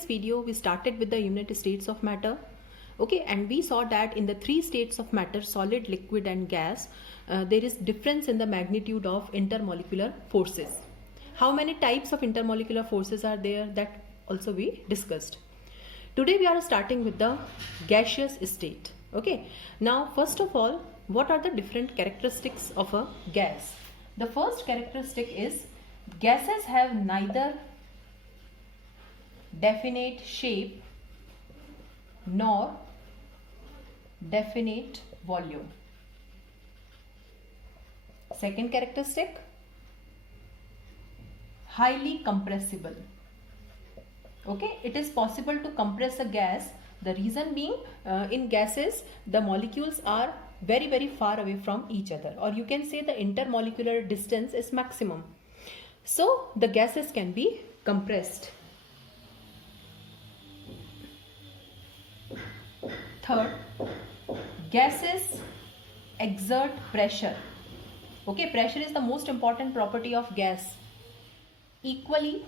previous video we started with the unit states of matter. Okay, and we saw that in the three states of matter, solid, liquid and gas, there is difference in the magnitude of intermolecular forces. How many types of intermolecular forces are there, that also we discussed. Today we are starting with the gaseous state. Okay, now first of all, what are the different characteristics of a gas? The first characteristic is gases have neither definite shape nor definite volume. Second characteristic, highly compressible. Okay, it is possible to compress a gas. The reason being, in gases the molecules are very far away from each other, or you can say the intermolecular distance is maximum. So the gases can be compressed. Third, gases exert pressure. Okay, pressure is the most important property of gas. Equally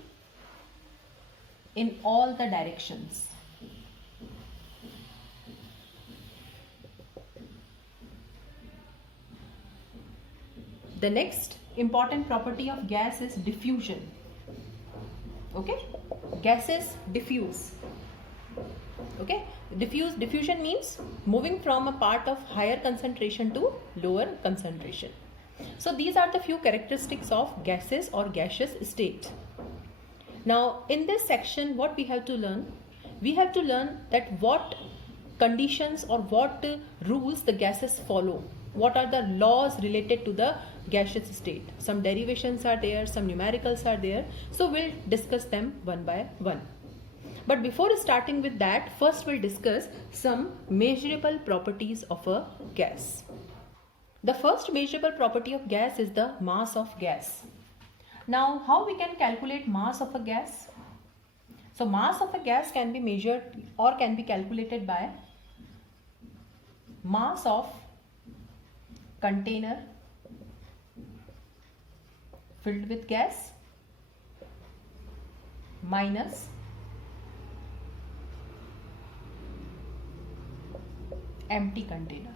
in all the directions. The next important property of gas is diffusion. Okay, gases diffuse. Okay, diffusion means moving from a part of higher concentration to lower concentration. So these are the few characteristics of gases or gaseous state. Now in this section, what we have to learn? We have to learn that what conditions or what rules the gases follow. What are the laws related to the gaseous state? Some derivations are there, some numericals are there. So we'll discuss them one by one. But before starting with that, first we'll discuss some measurable properties of a gas. The first measurable property of gas is the mass of gas. Now, how we can calculate mass of a gas? So, mass of a gas can be measured or can be calculated by mass of container filled with gas minus empty container.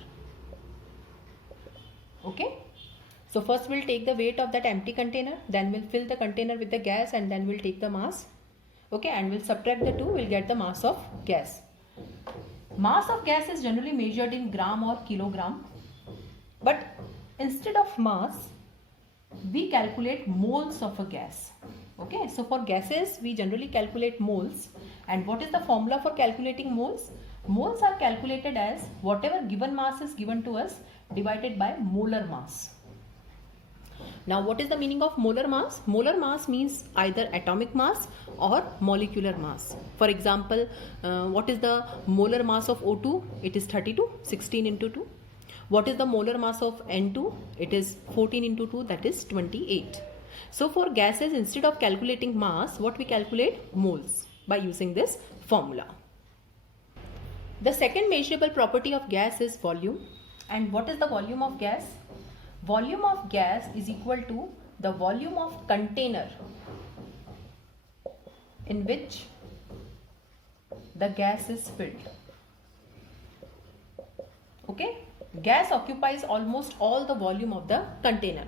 Okay, so first we'll take the weight of that empty container, then we'll fill the container with the gas, and then we'll take the mass. Okay, and we'll subtract the two, we'll get the mass of gas. Mass of gas is generally measured in gram or kilogram, but instead of mass we calculate moles of a gas. Okay, so for gases we generally calculate moles. And what is the formula for calculating moles? Moles are calculated as whatever given mass is given to us divided by molar mass. Now what is the meaning of molar mass? Molar mass means either atomic mass or molecular mass. For example, what is the molar mass of O2? It is 32, 16 into 2. What is the molar mass of N2? It is 14 into 2, that is 28. So for gases, instead of calculating mass, what we calculate? Moles, by using this formula. The second measurable property of gas is volume. And what is the volume of gas? Volume of gas is equal to the volume of container in which the gas is filled. Okay, gas occupies almost all the volume of the container.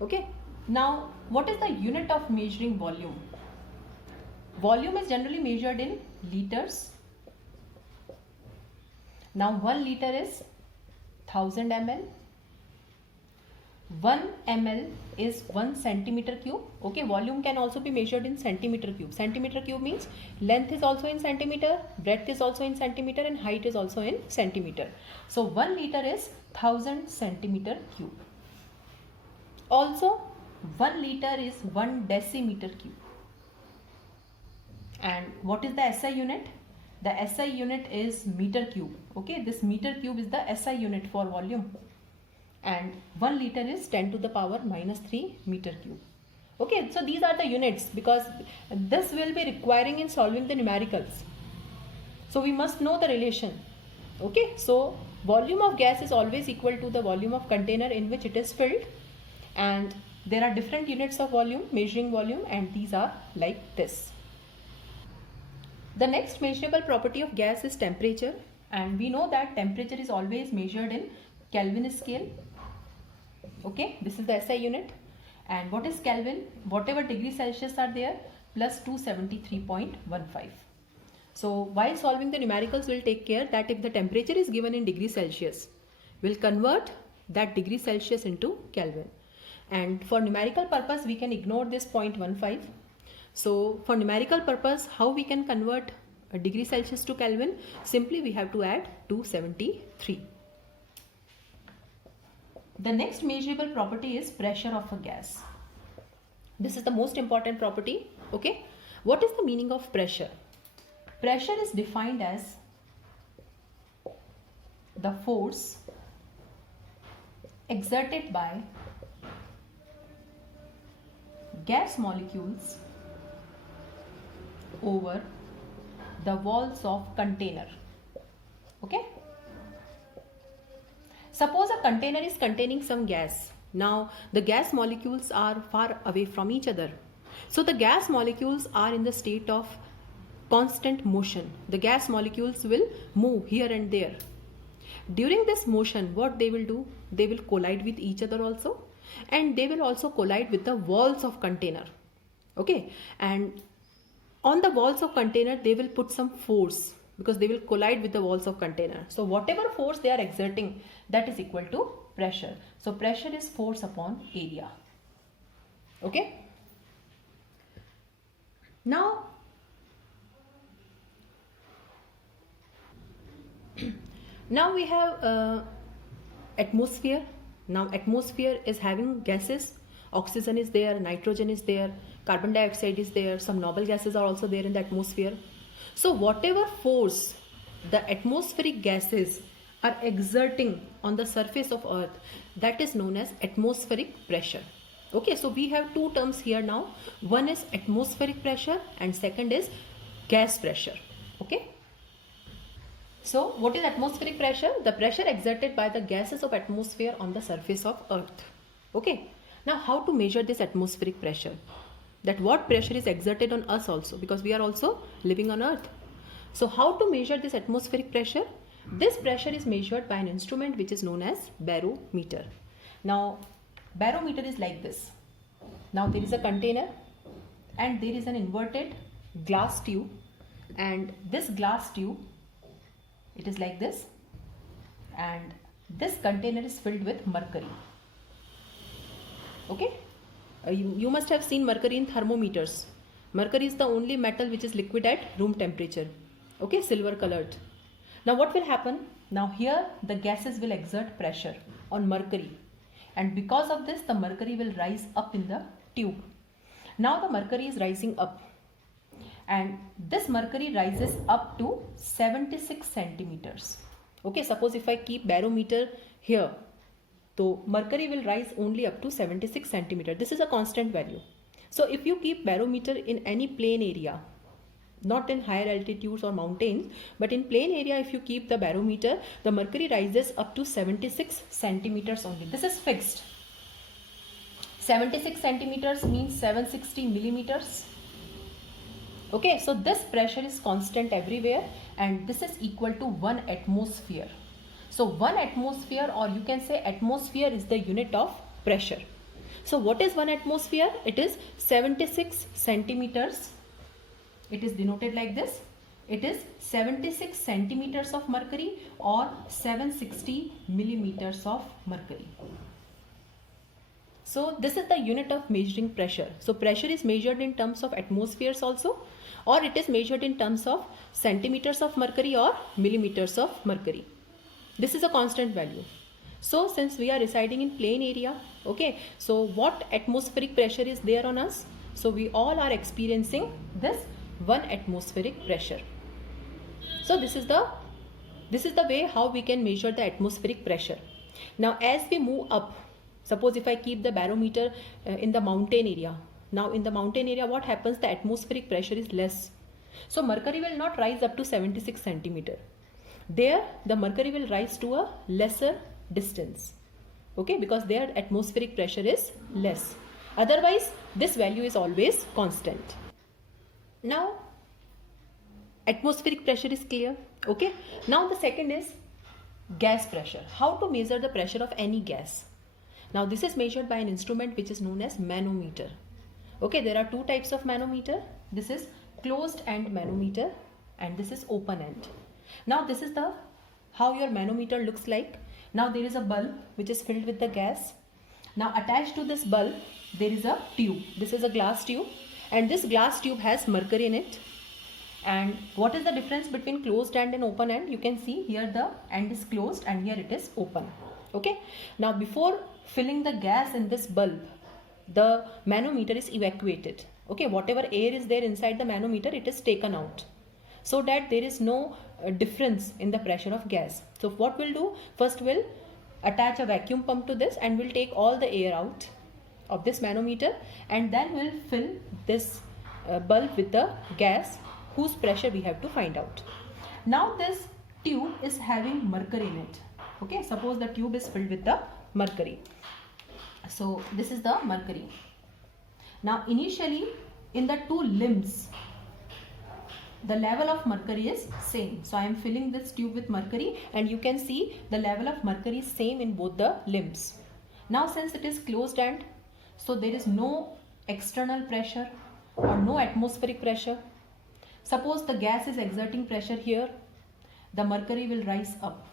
Okay, now what is the unit of measuring volume? Volume is generally measured in liters. Now 1 liter is 1000 ml. 1 ml is 1 centimeter cube. Okay, volume can also be measured in centimeter cube. Centimeter cube means length is also in centimeter, breadth is also in centimeter, and height is also in centimeter. So 1 liter is 1000 centimeter cube. Also 1 liter is 1 decimeter cube. And what is the SI unit? The SI unit is meter cube. Okay, this meter cube is the SI unit for volume. And 1 liter is 10 to the power minus 3 meter cube. Okay, so these are the units, because this will be requiring in solving the numericals. So we must know the relation. Okay, so volume of gas is always equal to the volume of container in which it is filled. And there are different units of volume, measuring volume, and these are like this. The next measurable property of gas is temperature, and we know that temperature is always measured in Kelvin scale. Okay, this is the SI unit. And what is Kelvin? Whatever degrees Celsius are there plus 273.15. So while solving the numericals, we'll take care that if the temperature is given in degrees Celsius, we'll convert that degree Celsius into Kelvin. And for numerical purpose, we can ignore this 0.15. So for numerical purpose, how we can convert a degree Celsius to Kelvin? Simply we have to add 273. The next measurable property is pressure of a gas. This is the most important property. Okay. What is the meaning of pressure? Pressure is defined as the force exerted by gas molecules over the walls of container. Okay. Suppose a container is containing some gas. Now the gas molecules are far away from each other. So the gas molecules are in the state of constant motion. The gas molecules will move here and there. During this motion, what they will do? They will collide with each other also, and they will also collide with the walls of container. Okay, and on the walls of container they will put some force because they will collide with the walls of container. So whatever force they are exerting, that is equal to pressure. So pressure is force upon area. Okay. Now we have atmosphere. Now atmosphere is having gases. Oxygen is there, nitrogen is there, carbon dioxide is there, some noble gases are also there in the atmosphere. So whatever force the atmospheric gases are exerting on the surface of earth, that is known as atmospheric pressure. Okay, so we have two terms here now. One is atmospheric pressure and second is gas pressure. Okay. So what is atmospheric pressure? The pressure exerted by the gases of atmosphere on the surface of earth. Okay. Now how to measure this atmospheric pressure? That what pressure is exerted on us also, because we are also living on earth. So how to measure this atmospheric pressure? This pressure is measured by an instrument which is known as barometer. Now barometer is like this. Now there is a container and there is an inverted glass tube, and this glass tube, it is like this, and this container is filled with mercury. Okay, you must have seen mercury in thermometers. Mercury is the only metal which is liquid at room temperature. Okay, silver colored. Now what will happen? Now here the gases will exert pressure on mercury, and because of this the mercury will rise up in the tube. Now the mercury is rising up, and this mercury rises up to 76 centimeters. Okay, suppose if I keep barometer here, so mercury will rise only up to 76 centimeters. This is a constant value. So if you keep barometer in any plain area, not in higher altitudes or mountains, but in plain area, if you keep the barometer, the mercury rises up to 76 centimeters only. This is fixed. 76 centimeters means 760 millimeters. Okay, so this pressure is constant everywhere, and this is equal to 1 atmosphere. So 1 atmosphere, or you can say atmosphere, is the unit of pressure. So what is 1 atmosphere? It is 76 centimeters. It is denoted like this. It is 76 centimeters of mercury or 760 millimeters of mercury. So this is the unit of measuring pressure. So pressure is measured in terms of atmospheres also, or it is measured in terms of centimeters of mercury or millimeters of mercury. This is a constant value. So since we are residing in plain area, okay, so what atmospheric pressure is there on us? So we all are experiencing this 1 atmospheric pressure. So this is the way how we can measure the atmospheric pressure. Now as we move up, suppose if I keep the barometer in the mountain area. Now in the mountain area, what happens? The atmospheric pressure is less. So mercury will not rise up to 76 centimeter. There the mercury will rise to a lesser distance. Okay, because their atmospheric pressure is less. Otherwise this value is always constant. Now atmospheric pressure is clear. Okay. Now the second is gas pressure. How to measure the pressure of any gas? Now this is measured by an instrument which is known as manometer. Okay, there are two types of manometer. This is closed end manometer and this is open end. Now this is the how your manometer looks like. Now there is a bulb which is filled with the gas. Now attached to this bulb there is a tube. This is a glass tube and this glass tube has mercury in it. And what is the difference between closed end and open end? You can see here the end is closed and here it is open. Okay. Now before filling the gas in this bulb, the manometer is evacuated. Okay. Whatever air is there inside the manometer, it is taken out so that there is no difference in the pressure of gas. So what we'll do, first we'll attach a vacuum pump to this and we'll take all the air out of this manometer and then we'll fill this bulb with the gas whose pressure we have to find out. Now this tube is having mercury in it. Okay, suppose the tube is filled with the mercury. So this is the mercury. Now initially in the two limbs, the level of mercury is same. So I am filling this tube with mercury and you can see the level of mercury is same in both the limbs. Now since it is closed end, so there is no external pressure or no atmospheric pressure. Suppose the gas is exerting pressure here, the mercury will rise up.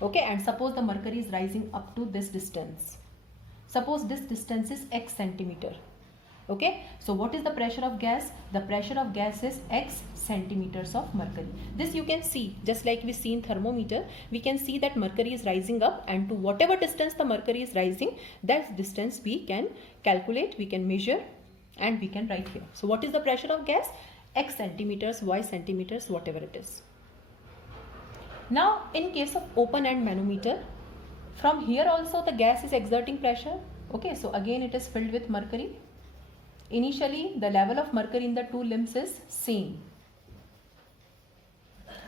Okay, and suppose the mercury is rising up to this distance. Suppose this distance is x centimeter. Okay, so what is the pressure of gas? The pressure of gas is x centimeters of mercury. This you can see, just like we see in thermometer, we can see that mercury is rising up and to whatever distance the mercury is rising, that distance we can calculate, we can measure and we can write here. So what is the pressure of gas? X centimeters, Y centimeters, whatever it is. Now in case of open end manometer, from here also the gas is exerting pressure. Okay, so again it is filled with mercury. Initially the level of mercury in the two limbs is same.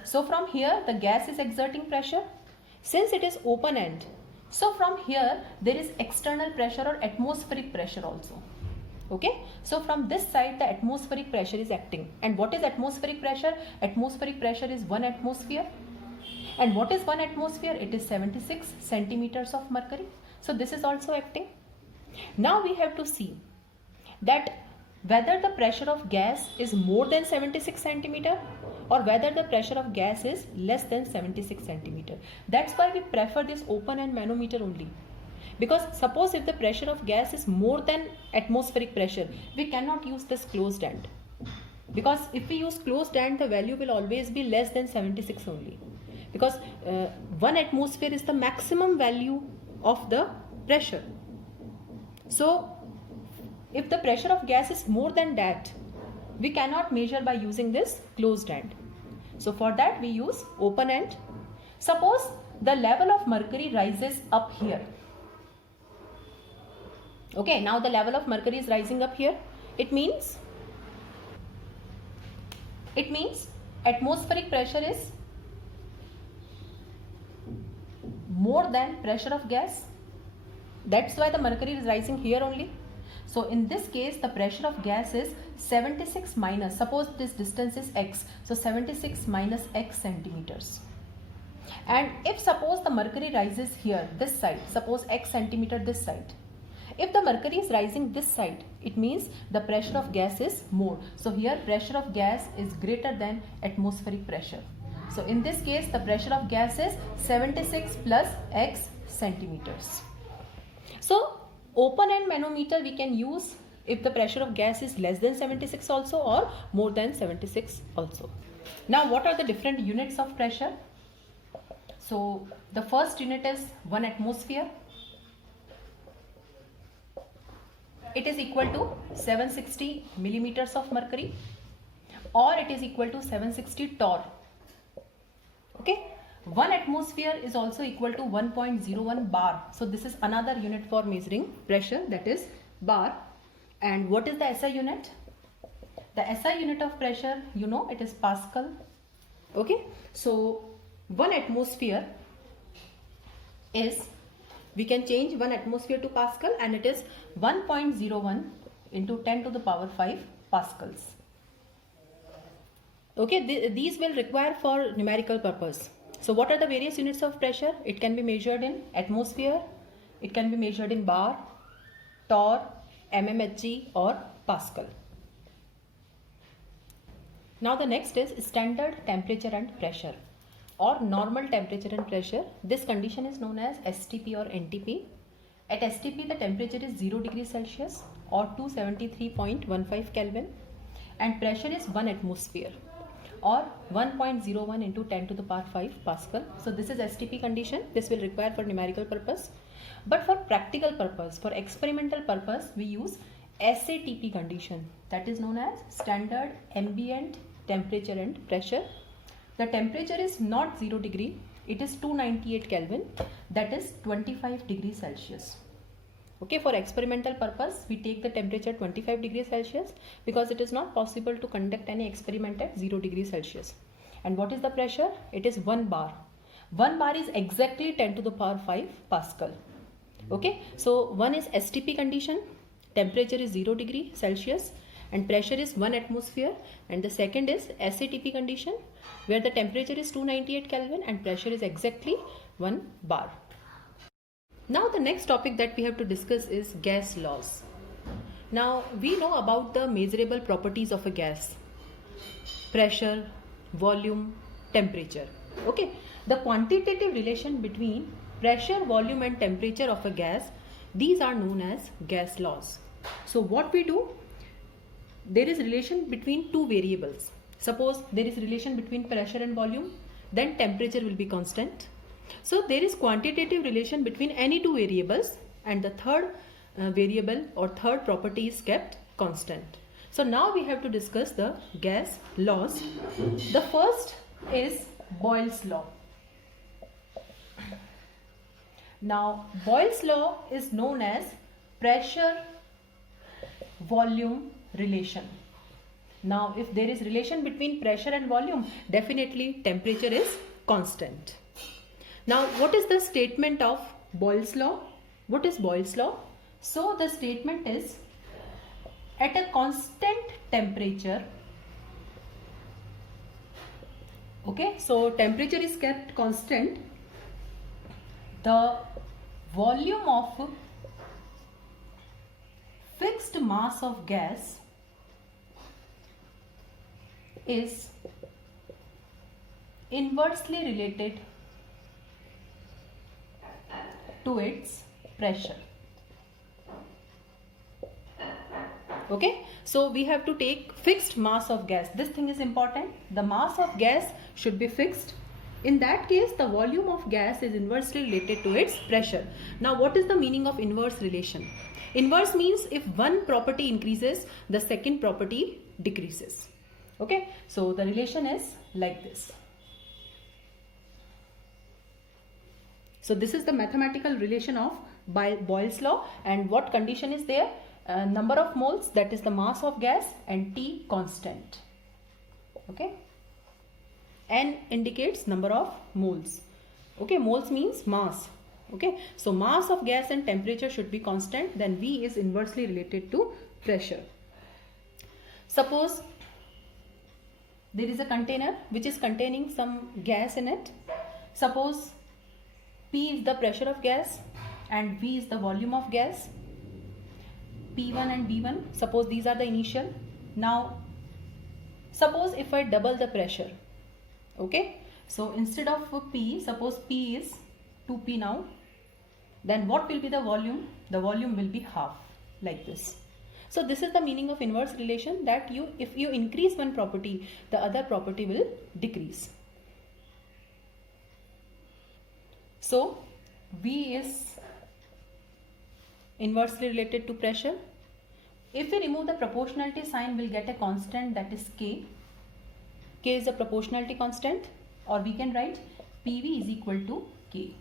So from here the gas is exerting pressure. Since it is open end, so from here there is external pressure or atmospheric pressure also. Okay, so from this side the atmospheric pressure is acting. And what is atmospheric pressure? Atmospheric pressure is 1 atmosphere. And what is 1 atmosphere? It is 76 centimeters of mercury. So this is also acting. Now we have to see that whether the pressure of gas is more than 76 centimeter or whether the pressure of gas is less than 76 centimeter. That's why we prefer this open end manometer only. Because suppose if the pressure of gas is more than atmospheric pressure, we cannot use this closed end. Because if we use closed end, the value will always be less than 76 only. Because 1 atmosphere is the maximum value of the pressure. So if the pressure of gas is more than that, we cannot measure by using this closed end. So for that we use open end. Suppose the level of mercury rises up here. Okay, now the level of mercury is rising up here. It means atmospheric pressure is more than pressure of gas. That's why the mercury is rising here only. So in this case the pressure of gas is 76 minus, suppose this distance is x, so 76 minus x centimeters. And if suppose the mercury rises here, this side, suppose x centimeter this side. If the mercury is rising this side, it means the pressure of gas is more. So here pressure of gas is greater than atmospheric pressure. So in this case the pressure of gas is 76 plus x centimeters. So open end manometer we can use if the pressure of gas is less than 76 also or more than 76 also. Now what are the different units of pressure? So the first unit is 1 atmosphere. It is equal to 760 millimeters of mercury or it is equal to 760 torr. Okay, 1 atmosphere is also equal to 1.01 bar. So this is another unit for measuring pressure, that is bar. And what is the SI unit? The SI unit of pressure, you know, it is Pascal. Okay, so 1 atmosphere is, we can change 1 atmosphere to Pascal and it is 1.01 into 10 to the power 5 pascals. Okay, these will require for numerical purpose. So what are the various units of pressure? It can be measured in atmosphere, it can be measured in bar, torr, mmHg or pascal. Now the next is standard temperature and pressure or normal temperature and pressure. This condition is known as STP or NTP. At STP the temperature is 0 degrees Celsius or 273.15 Kelvin and pressure is 1 atmosphere or 1.01 into 10 to the power 5 Pascal. So this is STP condition. This will require for numerical purpose. But for practical purpose, for experimental purpose, we use SATP condition, that is known as standard ambient temperature and pressure. The temperature is not 0 degree, it is 298 Kelvin, that is 25 degrees Celsius. Okay, for experimental purpose, we take the temperature 25 degrees Celsius because it is not possible to conduct any experiment at 0 degrees Celsius. And what is the pressure? It is 1 bar. 1 bar is exactly 10 to the power 5 Pascal. Okay, so one is STP condition, temperature is 0 degree Celsius and pressure is 1 atmosphere, and the second is SATP condition where the temperature is 298 Kelvin and pressure is exactly 1 bar. Now the next topic that we have to discuss is gas laws. Now we know about the measurable properties of a gas: pressure, volume, temperature. Okay, the quantitative relation between pressure, volume and temperature of a gas, these are known as gas laws. So what we do, there is relation between two variables. Suppose there is relation between pressure and volume, then temperature will be constant. So there is quantitative relation between any two variables and the third variable or third property is kept constant. So now we have to discuss the gas laws. The first is Boyle's law. Now Boyle's law is known as pressure volume relation. Now if there is relation between pressure and volume, definitely temperature is constant. Now what is the statement of Boyle's law? What is Boyle's law? So the statement is, at a constant temperature, okay, so temperature is kept constant, the volume of fixed mass of gas is inversely related to its pressure. Okay, so we have to take fixed mass of gas. This thing is important. The mass of gas should be fixed. In that case, the volume of gas is inversely related to its pressure. Now, what is the meaning of inverse relation? Inverse means if one property increases, the second property decreases. Okay, so the relation is like this. So this is the mathematical relation of Boyle's law, and what condition is there? Number of moles, that is the mass of gas, and T constant. Okay, N indicates number of moles. Okay, moles means mass. Okay, so mass of gas and temperature should be constant, then V is inversely related to pressure. Suppose there is a container which is containing some gas in it. Suppose P is the pressure of gas and V is the volume of gas. P1 and V1, suppose these are the initial. Now suppose if I double the pressure, okay, so instead of P, suppose P is 2P now, then what will be the volume? The volume will be half, like this. So this is the meaning of inverse relation, that if you increase one property, the other property will decrease. So V is inversely related to pressure. If we remove the proportionality sign, we'll get a constant, that is K. K is the proportionality constant, or we can write PV is equal to K.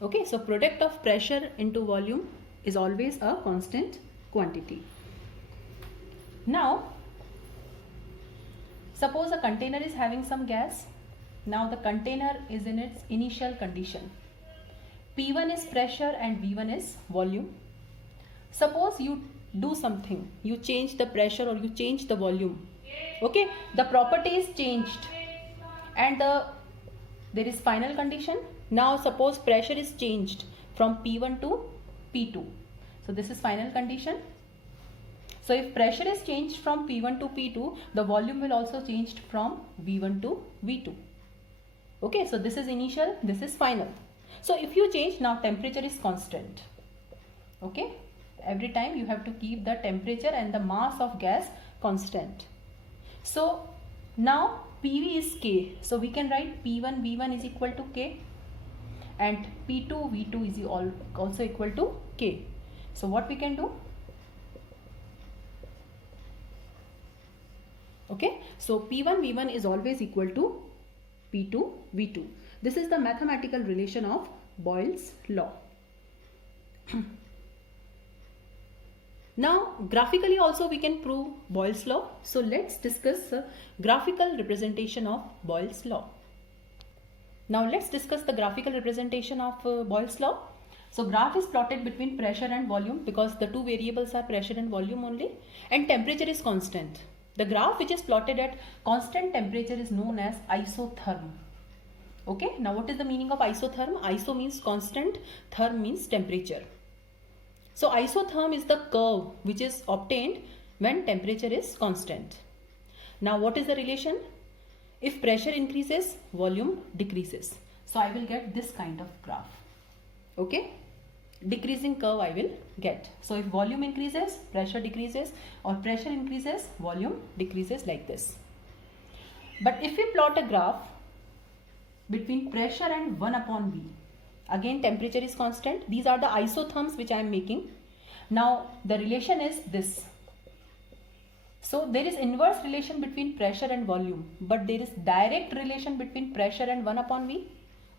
Okay, so product of pressure into volume is always a constant quantity. Now, suppose a container is having some gas. Now the container is in its initial condition. P1 is pressure and V1 is volume. Suppose you do something, you change the pressure or you change the volume. Okay, the property is changed and there is final condition. Now suppose pressure is changed from P1 to P2. So this is final condition. So if pressure is changed from P1 to P2, the volume will also change from V1 to V2. Okay, so this is initial, this is final. So if you change, now temperature is constant. Okay, every time you have to keep the temperature and the mass of gas constant. So now PV is K. So we can write P1 V1 is equal to K and P2 V2 is also equal to K. So what we can do? Okay, so P1 V1 is always equal to P2 V2. This is the mathematical relation of Boyle's law. Now graphically also we can prove Boyle's law. So let's discuss graphical representation of Boyle's law. Now let's discuss the graphical representation of Boyle's law. So graph is plotted between pressure and volume because the two variables are pressure and volume only, and temperature is constant. The graph which is plotted at constant temperature is known as isotherm. Okay, now what is the meaning of isotherm? Iso means constant, therm means temperature. So isotherm is the curve which is obtained when temperature is constant. Now what is the relation? If pressure increases, volume decreases. So I will get this kind of graph. Okay, decreasing curve I will get. So if volume increases, pressure decreases, or pressure increases, volume decreases, like this. But if we plot a graph between pressure and 1 upon V, again temperature is constant. These are the isotherms which I am making. Now the relation is this. So there is inverse relation between pressure and volume, but there is direct relation between pressure and 1 upon V.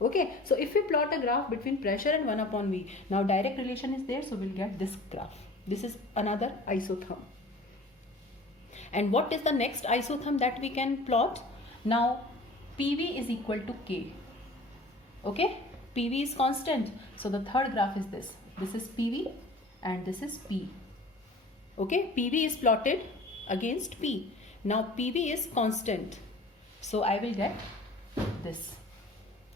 Okay, so if we plot a graph between pressure and 1 upon V, now direct relation is there, so we'll get this graph. This is another isotherm. And what is the next isotherm that we can plot? Now PV is equal to K. Okay, PV is constant, so the third graph is this. This is PV and this is P. Okay, PV is plotted against P. Now PV is constant, so I will get this.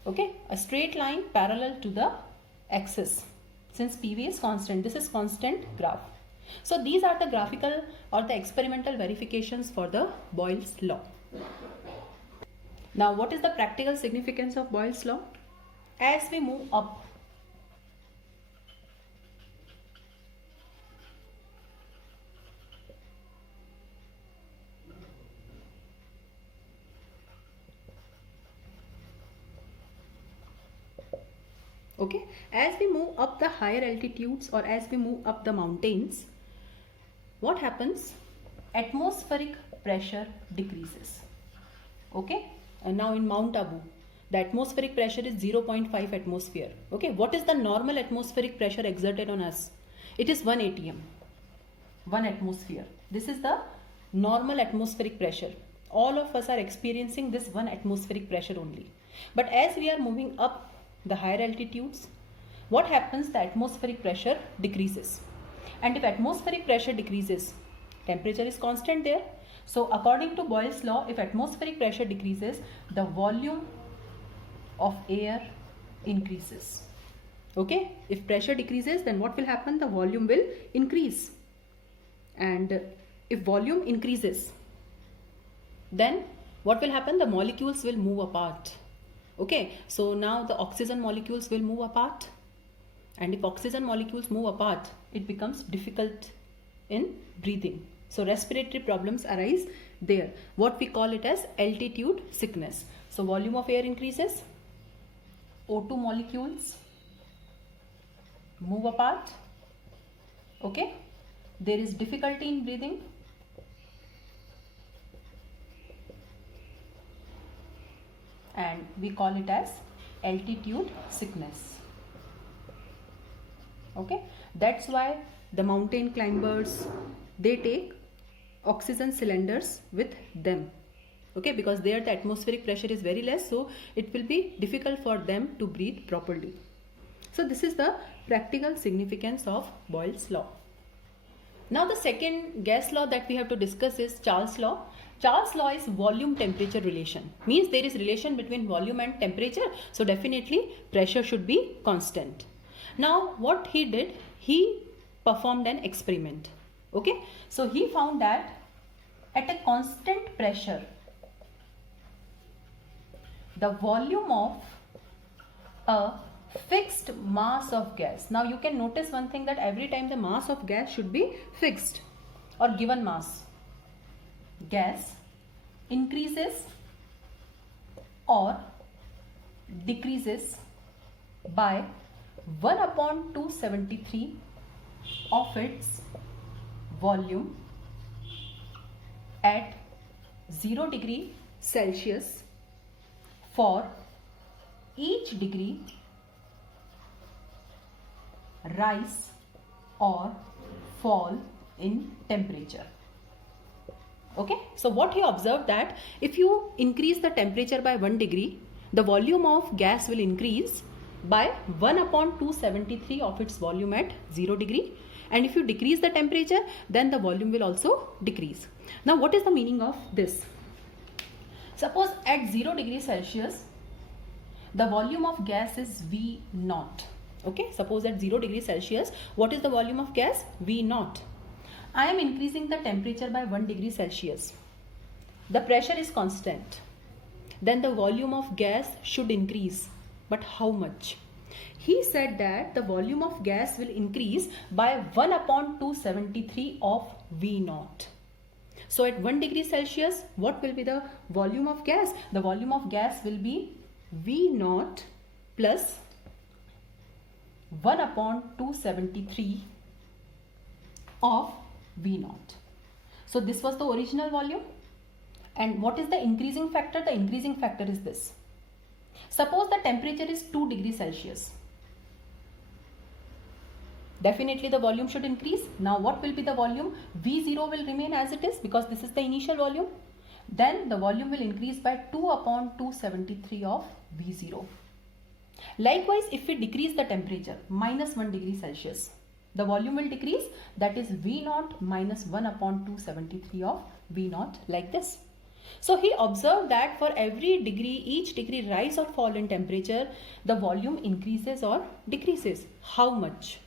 Okay, a straight line parallel to the axis. Since PV is constant, this is constant graph. So these are the graphical or the experimental verifications for the Boyle's law. Now what is the practical significance of Boyle's law? As we move up, okay, as we move up the higher altitudes or as we move up the mountains, what happens? Atmospheric pressure decreases. Okay, and now in Mount Abu, the atmospheric pressure is 0.5 atmosphere. Okay, what is the normal atmospheric pressure exerted on us? It is 1 atm, 1 atmosphere. This is the normal atmospheric pressure. All of us are experiencing this 1 atmospheric pressure only. But as we are moving up the higher altitudes, what happens? The atmospheric pressure decreases. And if atmospheric pressure decreases, temperature is constant there. So according to Boyle's law, if atmospheric pressure decreases, the volume of air increases. Okay, if pressure decreases, then what will happen? The volume will increase. And if volume increases, then what will happen? The molecules will move apart. Okay, so now the oxygen molecules will move apart, and if oxygen molecules move apart, it becomes difficult in breathing. So respiratory problems arise there. What we call it as altitude sickness. So volume of air increases, O2 molecules move apart. Okay, there is difficulty in breathing. And we call it as altitude sickness. Okay, that's why the mountain climbers, they take oxygen cylinders with them. Okay, because there the atmospheric pressure is very less, so it will be difficult for them to breathe properly. So this is the practical significance of Boyle's law. Now the second gas law that we have to discuss is Charles' law. Charles' law is volume temperature relation. Means there is relation between volume and temperature. So definitely pressure should be constant. Now what he did, he performed an experiment. Okay. So he found that at a constant pressure, the volume of a fixed mass of gas. Now you can notice one thing, that every time the mass of gas should be fixed or given mass. Gas increases or decreases by 1 upon 273 of its volume at 0 degree Celsius for each degree rise or fall in temperature. Okay, so what he observed, that if you increase the temperature by 1 degree, the volume of gas will increase by 1 upon 273 of its volume at 0 degree, and if you decrease the temperature, then the volume will also decrease. Now what is the meaning of this? Suppose at 0 degree Celsius the volume of gas is V naught. Okay, suppose at 0 degree Celsius, what is the volume of gas? V naught. I am increasing the temperature by 1 degree Celsius. The pressure is constant. Then the volume of gas should increase. But how much? He said that the volume of gas will increase by 1 upon 273 of V naught. So at 1 degree Celsius, what will be the volume of gas? The volume of gas will be V naught plus 1 upon 273 of V naught. So this was the original volume. And what is the increasing factor? The increasing factor is this. Suppose the temperature is 2 degrees Celsius. Definitely the volume should increase. Now what will be the volume? V0 will remain as it is because this is the initial volume. Then the volume will increase by 2 upon 273 of V0. Likewise, if we decrease the temperature minus 1 degree Celsius, the volume will decrease, that is V naught minus 1 upon 273 of V naught, like this. So he observed that for every degree, each degree rise or fall in temperature, the volume increases or decreases. How much?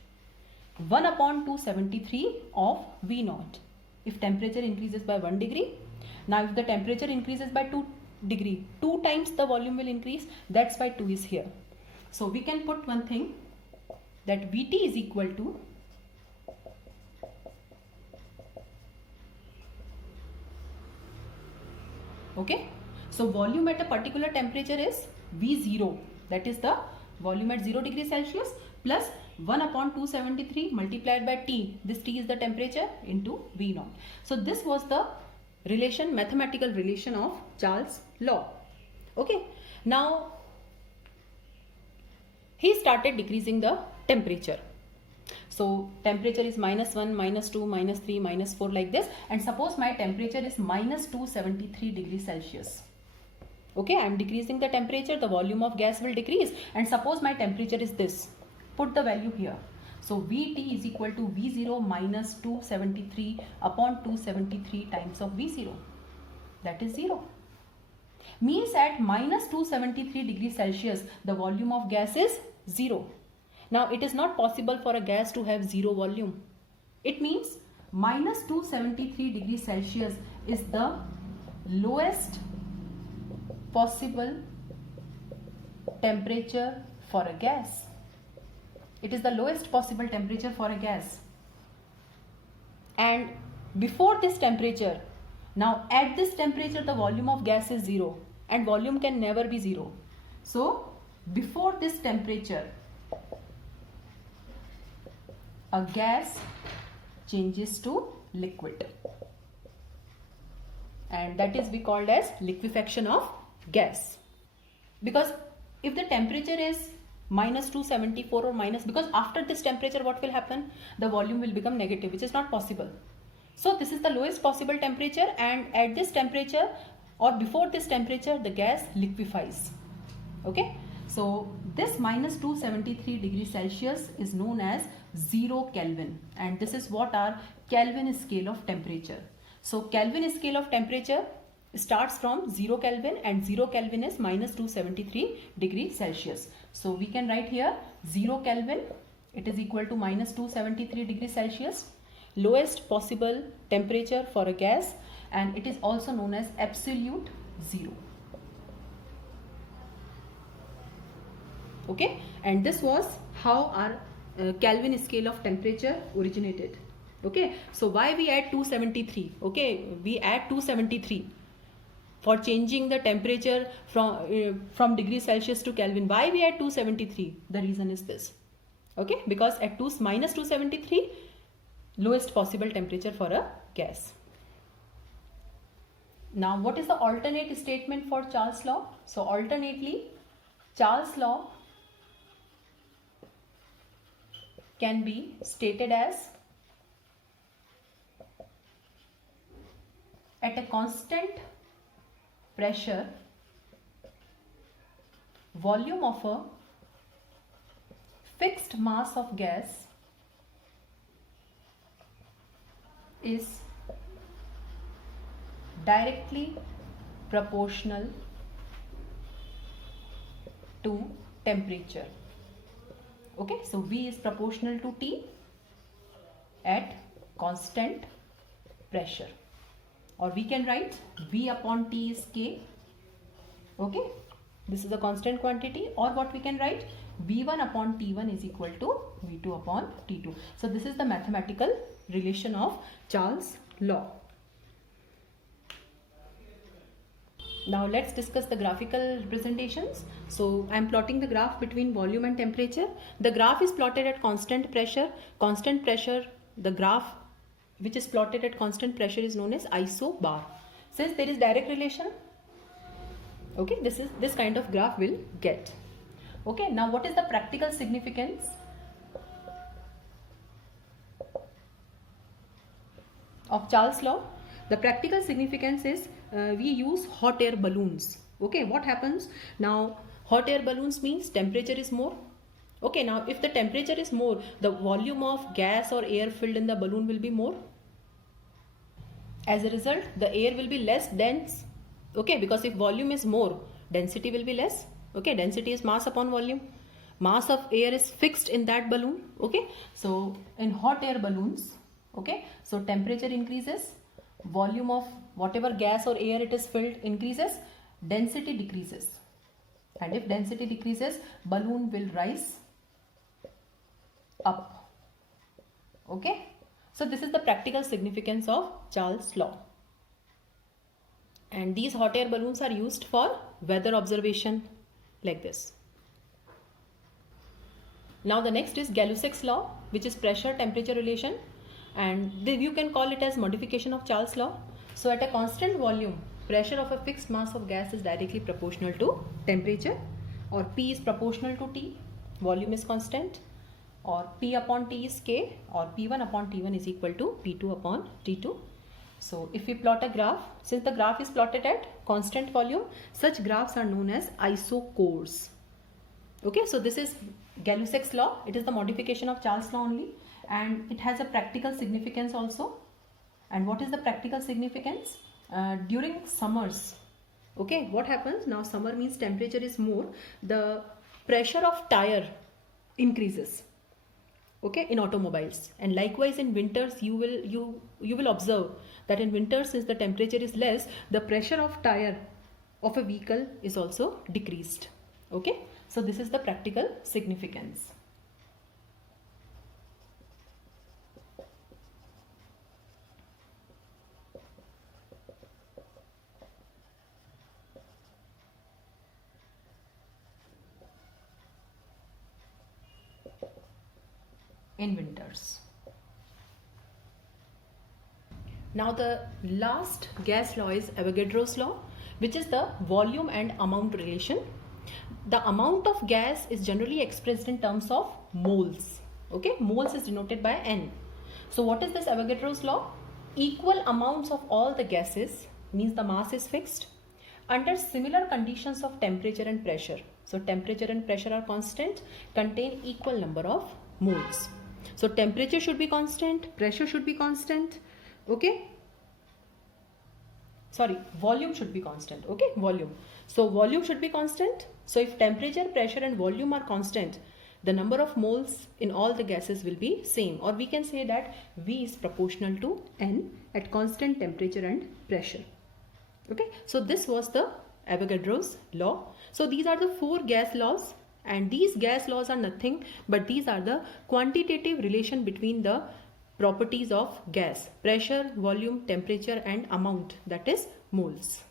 1 upon 273 of V naught. If temperature increases by 1 degree, now if the temperature increases by 2 degree, 2 times the volume will increase, that's why 2 is here. So we can put one thing, that Vt is equal to okay. So volume at a particular temperature is V0, that is the volume at 0 degree Celsius, plus 1 upon 273 multiplied by T. This T is the temperature into V naught. So this was the relation, mathematical relation of Charles' law. Okay. Now he started decreasing the temperature. So temperature is minus 1, minus 2, minus 3, minus 4, like this. And suppose my temperature is minus 273 degrees Celsius. Okay, I am decreasing the temperature, the volume of gas will decrease. And suppose my temperature is this. Put the value here. So Vt is equal to V0 minus 273 upon 273 times of V0. That is 0. Means at minus 273 degrees Celsius, the volume of gas is 0. Now it is not possible for a gas to have 0 volume. It means minus 273 degrees Celsius is the lowest possible temperature for a gas. It is the lowest possible temperature for a gas. And before this temperature, now at this temperature the volume of gas is 0 and volume can never be 0. So before this temperature, a gas changes to liquid, and that is we called as liquefaction of gas. Because if the temperature is minus 274 or minus, because after this temperature what will happen? The volume will become negative, which is not possible. So this is the lowest possible temperature, and at this temperature or before this temperature the gas liquefies. Okay. So this minus 273 degrees Celsius is known as 0 Kelvin, and this is what our Kelvin scale of temperature. So Kelvin scale of temperature, starts from 0 Kelvin, and 0 Kelvin is minus 273 degrees Celsius. So we can write here 0 Kelvin, it is equal to minus 273 degrees Celsius, lowest possible temperature for a gas, and it is also known as absolute zero. Okay, and this was how our Kelvin scale of temperature originated. Okay, so why we add 273? Okay, we add 273 for changing the temperature from degrees Celsius to Kelvin. Why we add 273? The reason is this. Okay, because at minus 273, lowest possible temperature for a gas. Now, what is the alternate statement for Charles' law? So, alternately, Charles' law can be stated as at a constant pressure, volume of a fixed mass of gas is directly proportional to temperature. Okay, so V is proportional to T at constant pressure, or we can write V upon T is K. Okay, this is a constant quantity, or what we can write, V1 upon T1 is equal to V2 upon T2. So this is the mathematical relation of Charles' law. Now let's discuss the graphical representations. So I am plotting the graph between volume and temperature. The graph is plotted at constant pressure. Constant pressure, the graph which is plotted at constant pressure is known as isobar. Since there is direct relation, okay, this kind of graph will get. Okay, now what is the practical significance of Charles' law? The practical significance is we use hot air balloons. Okay, what happens now? Hot air balloons means temperature is more. Okay, now if the temperature is more, the volume of gas or air filled in the balloon will be more. As a result, the air will be less dense. Okay, because if volume is more, density will be less. Okay, density is mass upon volume. Mass of air is fixed in that balloon. Okay, so in hot air balloons, okay, so temperature increases, volume of whatever gas or air it is filled increases, density decreases, and if density decreases, balloon will rise up. Okay, so this is the practical significance of Charles' law, and these hot air balloons are used for weather observation like this. Now the next is Gay-Lussac's law, which is pressure temperature relation, and you can call it as modification of Charles' law. So at a constant volume, pressure of a fixed mass of gas is directly proportional to temperature, or P is proportional to T, volume is constant, or P upon T is K, or P1 upon T1 is equal to P2 upon T2. So if we plot a graph, since the graph is plotted at constant volume, such graphs are known as isochores. Okay, so this is Gay-Lussac's law. It is the modification of Charles' law only, and it has a practical significance also. And what is the practical significance? During summers, okay, what happens now? Summer means temperature is more, the pressure of tire increases, okay, in automobiles, and likewise in winters you will observe that in winters, since the temperature is less, the pressure of tire of a vehicle is also decreased. Okay, so this is the practical significance. In winters. Now the last gas law is Avogadro's law, which is the volume and amount relation. The amount of gas is generally expressed in terms of moles. Okay, moles is denoted by N. So what is this Avogadro's law? Equal amounts of all the gases, means the mass is fixed, under similar conditions of temperature and pressure. So temperature and pressure are constant, contain equal number of moles. So temperature should be constant, pressure should be constant. Okay, sorry, volume should be constant. Okay, volume. So volume should be constant. So if temperature, pressure and volume are constant, the number of moles in all the gases will be same, or we can say that V is proportional to N at constant temperature and pressure. Okay, so this was the Avogadro's law. So these are the 4 gas laws, and these gas laws are nothing but these are the quantitative relation between the properties of gas: pressure, volume, temperature and amount, that is moles.